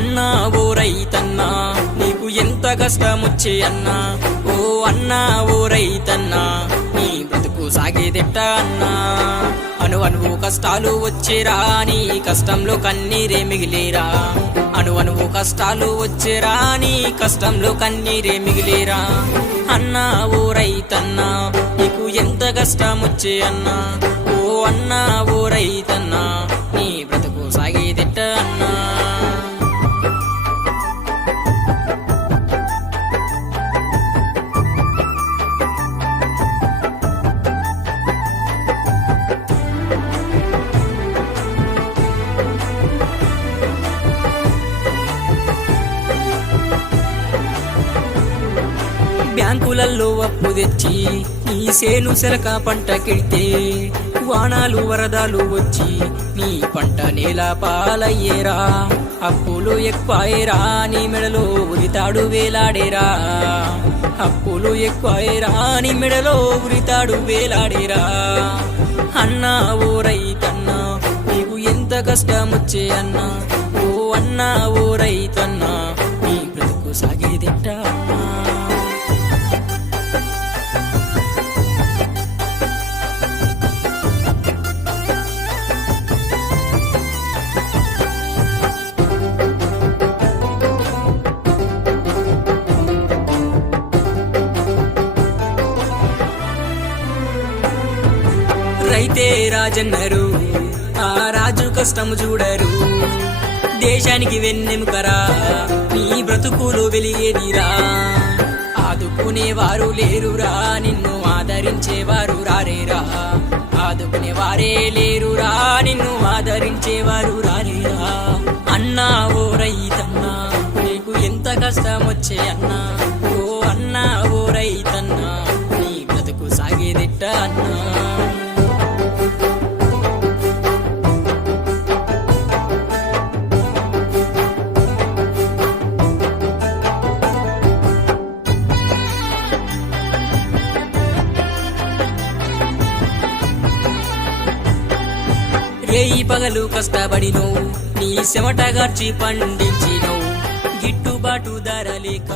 అన్నా ఓ రైతన్నా నీకు ఎంత కష్టమొచ్చే అన్నా ఓ అన్నా ఓ రైతన్నా నీ బ్రతుకు సాగేదెట్ట అన్నా? అను అనువు కష్టాలు వచ్చేరా నీ కష్టంలో కన్నీరే మిగిలేరా? అను అనువు కష్టాలు వచ్చేరా నీ కష్టంలో కన్నీరే మిగిలేరా? అన్నా ఓ రైతన్నా నీకు ఎంత కష్టమొచ్చే అన్నా? ఓ అన్నా ఓ రైతన్నా బ్యాంకులల్లో అప్పు తెచ్చి నీ సేను సెలక పంట కెడితే వానాలు వరదలు వచ్చి నీ పంట నేల పాలయ్యేరా. అప్పులు ఎక్కువయ్యేరా నీ మెడలో ఉరితాడు వేలాడేరా. అప్పులు ఎక్కువయ్యేరా నీ మెడలో ఉరితాడు వేలాడేరా. అన్నా ఓ రైతన్నా నీకు ఎంత కష్టమొచ్చే అన్నా రైతే రాజన్నరు ఆ రాజు కష్టము చూడరు. దేశానికి వెన్నెముకరా నీ బ్రతుకులు వెలిగేదిరా. ఆదుకునేవారు లేరురా నిన్ను ఆదరించేవారు రారేరా. ఆదుకునేవారే లేరురా నిన్ను ఆదరించేవారు రారేరా. అన్నా ఓ రైతన్నా నీకు ఎంత కష్టం వచ్చే అన్నా. ఓ అన్నా ఓ రేయి పగలు కష్టపడినో నీ చెమటగార్చి పండించినో గిట్టుబాటు ధర లేక